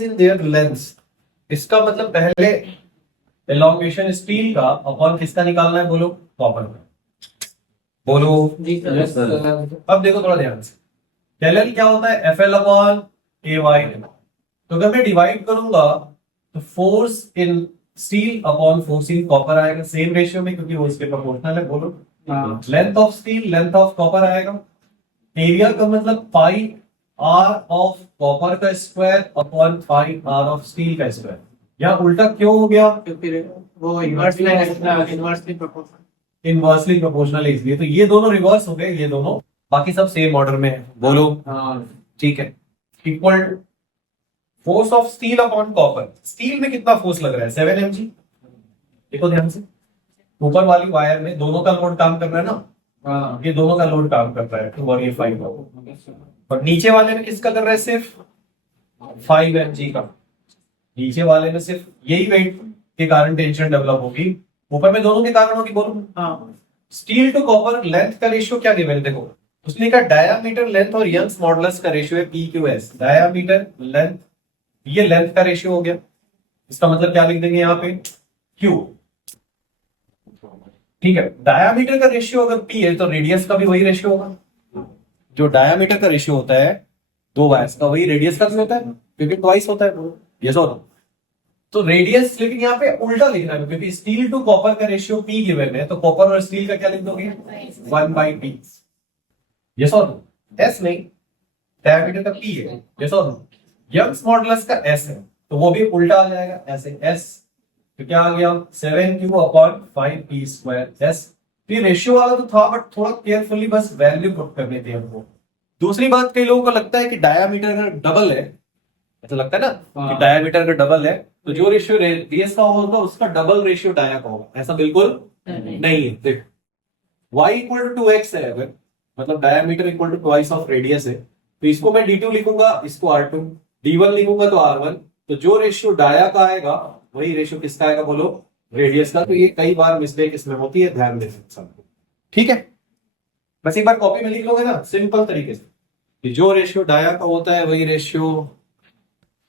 In their length, इसका मतलब पहले एलोंगेशन स्टील का अपॉन किसका निकालना है, बोलो कॉपर का, बोलो। अब देखो थोड़ा ध्यान से, एल क्या होता है, F L upon A Y. तो अगर मैं डिवाइड करूंगा तो force in steel upon force in copper आएगा सेम रेशियो में, क्योंकि वो इसके प्रोपोर्शनल है, बोलो। Length of steel length of copper आएगा, एरिया का मतलब पाई आर ऑफ कॉपर का square upon pi r of steel का स्क्वायर। यहाँ उल्टा क्यों हो गया, क्योंकि वो इनवर्सली प्रोपोर्शनल है इसलिए। तो ये दोनों रिवर्स हो गए, ये दोनों, बाकी सब सेम ऑर्डर में है, बोलो। ठीक है, equal to force of steel upon copper. Steel में कितना फोर्स लग रहा है, 7 mg। देखो ध्यान से, ऊपर वाली वायर में दोनों का लोड काम कर रहा है ना, ये दोनों का लोड काम कर रहा है 2 और ये 5 का। और नीचे वाले में किसका कर रहा है, सिर्फ 5 mg का। नीचे वाले में सिर्फ यही वेट के कारण टेंशन डेवलप होगी, ऊपर में दोनों के कारण होगी, बोलो। स्टील टू कॉपर लेंथ का रेशियो क्या गिवन है, देखो उसने कहा डायामीटर लेंथ और यंग्स मॉडुलस का रेशियो है PQS। डायामीटर लेंथ, ये लेंथ का रेशियो हो गया, इसका मतलब क्या लिख देंगे यहाँ पे, Q। ठीक है, डायामीटर का रेशियो अगर P है तो रेडियस का भी वही रेशियो होगा। जो डायामीटर का रेशियो होता है दो वायर्स का, वही रेडियस का भी होता है, क्योंकि ट्वाइस होता है। यस और नो? तो रेडियस, लेकिन यहाँ पे उल्टा लिखना है, क्योंकि स्टील टू कॉपर का रेशियो P गिवन है, तो कॉपर और स्टील का क्या लिख दोगे, 1/P। यस और नो? S नहीं, डायमीटर का P है। यस और नो? यंग्स मॉडुलस का S है, तो वो भी उल्टा आ जाएगा, ऐसे S, तो क्या आ गया 7Q अपॉन 5P²। S ये रेशियो वाला तो था, बट थोड़ा केयरफुली बस वैल्यू पुट करने थे हमको। दूसरी बात, कई लोगों को लगता है कि डायामीटर अगर डबल है, ऐसा लगता है ना कि डायामीटर अगर डबल है तो जो रेशियो रेडियस का होगा उसका डबल रेशियो डाया का होगा। ऐसा बिल्कुल नहीं है। देख, y इक्वल टू 2x है, अगर मतलब diameter equal to twice of radius है, तो इसको मैं d2 लिखूंगा, इसको r2, d1 लिखूंगा तो r1। तो जो रेशियो डाया का आएगा वही रेशियो किसका आएगा, बोलो, रेडियस का। तो ये कई बार मिस्टेक इसमें होती है, ध्यान देना सबको। ठीक है, बस एक बार कॉपी में लिख लोगे ना सिंपल तरीके से, जो रेशियो डाया का होता है वही रेशियो